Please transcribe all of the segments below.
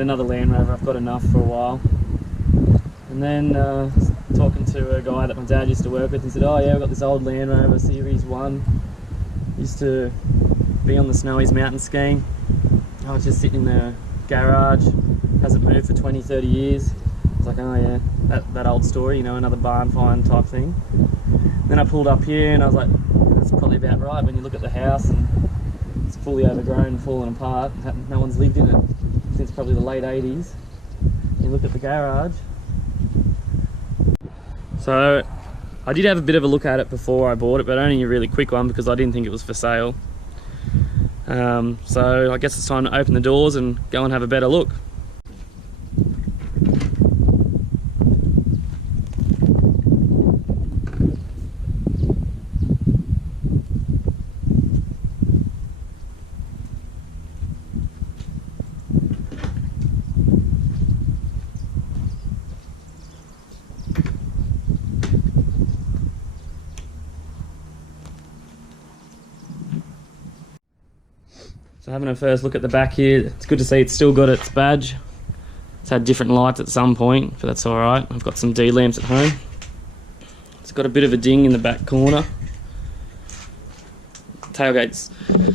get another Land Rover. I've got enough for a while. And then talking to a guy that my dad used to work with, he said, oh yeah, I've got this old Land Rover Series 1. Used to be on the Snowies mountain skiing. I was just sitting in the garage, hasn't moved for 20-30 years. I was like, oh yeah, that old story, you know, another barn find type thing. Then I pulled up here and I was like, that's probably about right when you look at the house and it's fully overgrown and fallen apart. No one's lived in it since probably the late 80s. You look at the garage. So I did have a bit of a look at it before I bought it, but only a really quick one because I didn't think it was for sale. So I guess it's time to open the doors and go and have a better look. So having a first look at the back here, it's good to see it's still got its badge. It's had different lights at some point, but that's alright. I've got some D lamps at home. It's got a bit of a ding in the back corner. Tailgate's a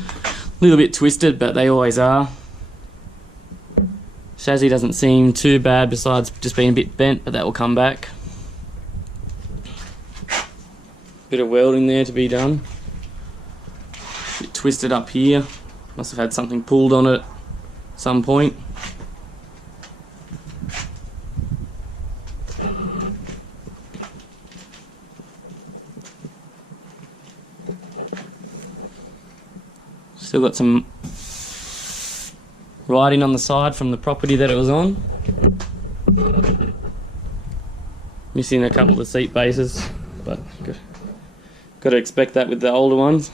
little bit twisted, but they always are. Chassis doesn't seem too bad besides just being a bit bent, but that will come back. Bit of welding there to be done. A bit twisted up here. Must have had something pulled on it at some point. Still got some writing on the side from the property that it was on. Missing a couple of seat bases, but got to expect that with the older ones.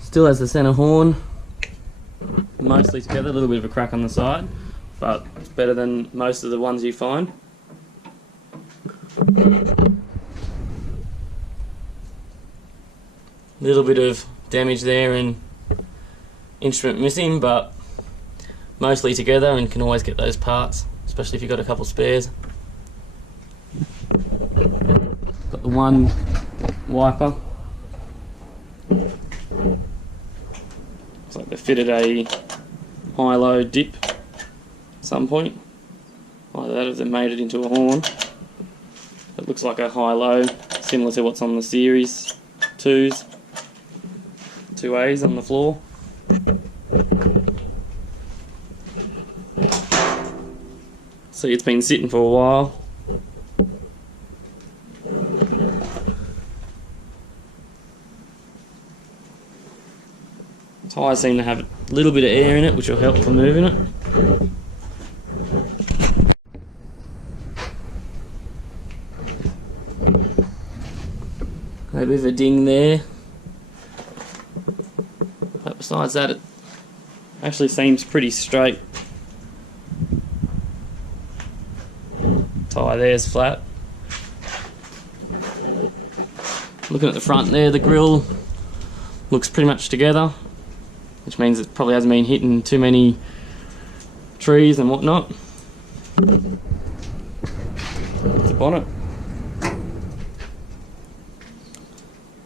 Still has the centre horn, mostly together, a little bit of a crack on the side, but it's better than most of the ones you find. Little bit of damage there and instrument missing, but mostly together and can always get those parts, especially if you've got a couple spares. Got the one wiper. Looks like they fitted a high-low dip at some point. Either that or they made it into a horn. It looks like a high-low, similar to what's on the Series 2s. 2As on the floor. See, it's been sitting for a while. Tyres seem to have a little bit of air in it, which will help for moving it. A bit of a ding there. But besides that, it actually seems pretty straight. Tyre there's flat. Looking at the front there, the grille looks pretty much together, which means it probably hasn't been hitting too many trees and whatnot. The bonnet.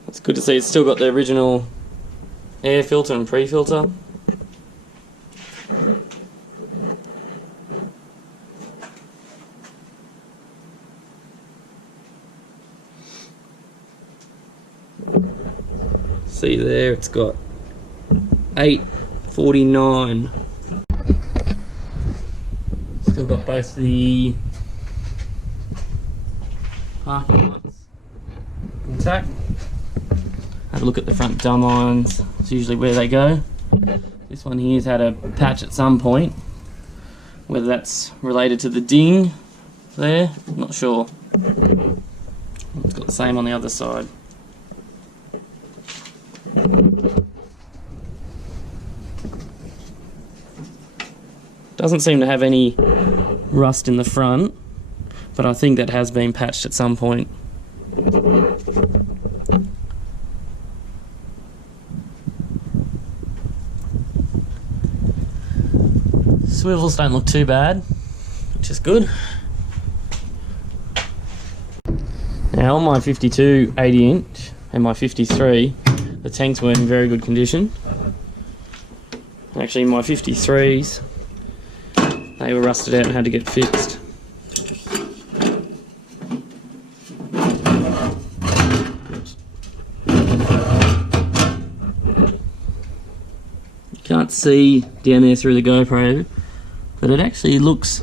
It's good to see it's still got the original air filter and pre-filter. See there, it's got 849. Still got both the parking lights intact. Have a look at the front dumb irons. It's usually where they go. This one here's had a patch at some point. Whether that's related to the ding there, not sure. It's got the same on the other side. Doesn't seem to have any rust in the front, but I think that has been patched at some point. Swivels don't look too bad, which is good. Now on my 52 80-inch and my 53, the tanks weren't in very good condition. Actually, my 53s, they were rusted out and had to get fixed. You can't see down there through the GoPro, but it actually looks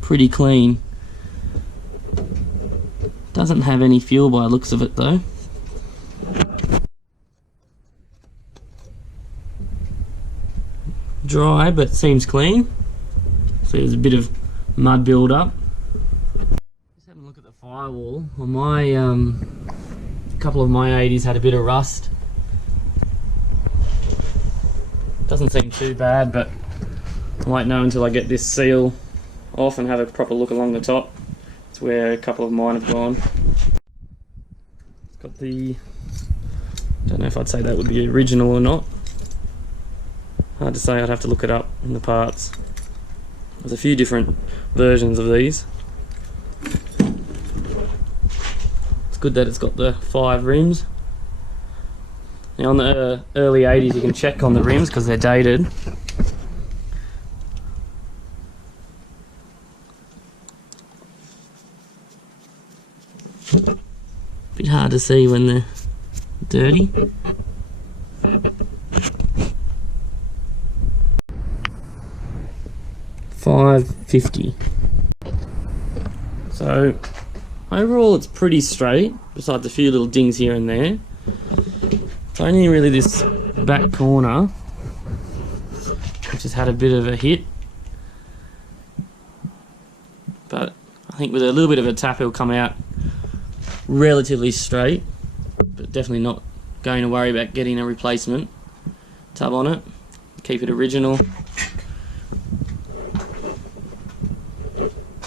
pretty clean. Doesn't have any fuel by the looks of it though. Dry, but seems clean. So there's a bit of mud build up. Just having a look at the firewall. Well, my a couple of my 80s had a bit of rust. Doesn't seem too bad, but I won't know until I get this seal off and have a proper look along the top. It's where a couple of mine have gone. It's got the, don't know if I'd say that would be original or not. Hard to say, I'd have to look it up in the parts. There's a few different versions of these. It's good that it's got the 5 rims. Now on the early 80s you can check on the rims because they're dated. Bit hard to see when they're dirty. $5.50. So overall it's pretty straight, besides a few little dings here and there. It's only really this back corner which has had a bit of a hit, but I think with a little bit of a tap it'll come out relatively straight, but definitely not going to worry about getting a replacement tub on it. Keep it original.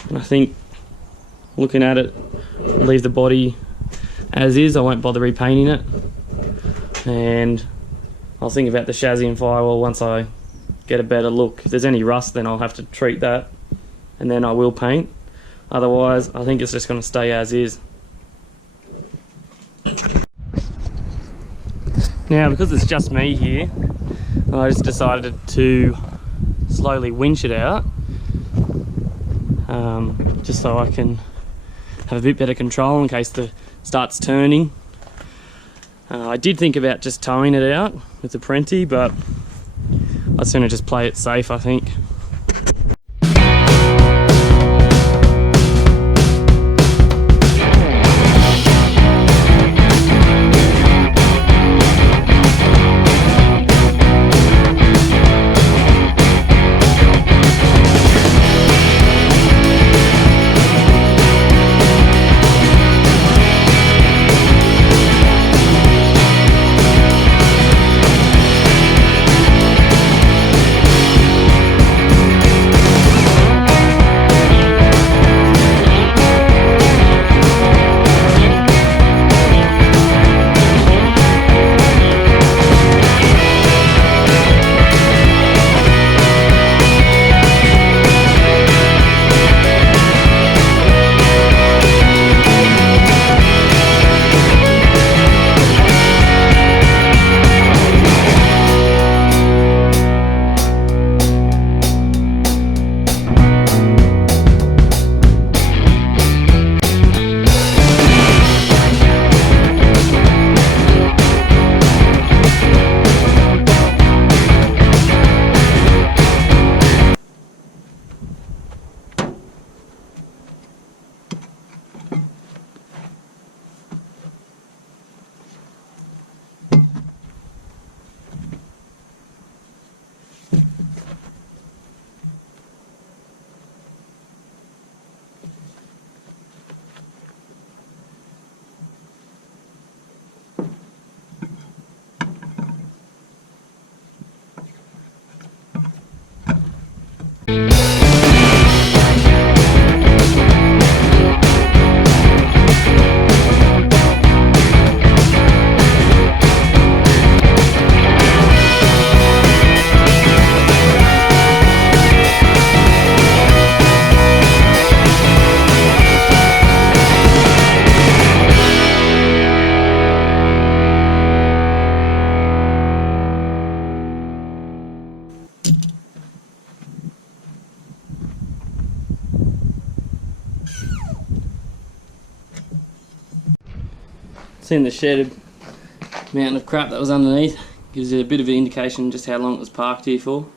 And I think looking at it, I'll leave the body as is. I won't bother repainting it, and I'll think about the chassis and firewall once I get a better look. If there's any rust then I'll have to treat that and then I will paint. Otherwise I think it's just going to stay as is. Now because it's just me here, I just decided to slowly winch it out, just so I can have a bit better control in case it starts turning. I did think about just towing it out with the Perentie, but I'd sooner just play it safe, I think. Seeing the shedded mountain of crap that was underneath gives you a bit of an indication just how long it was parked here for.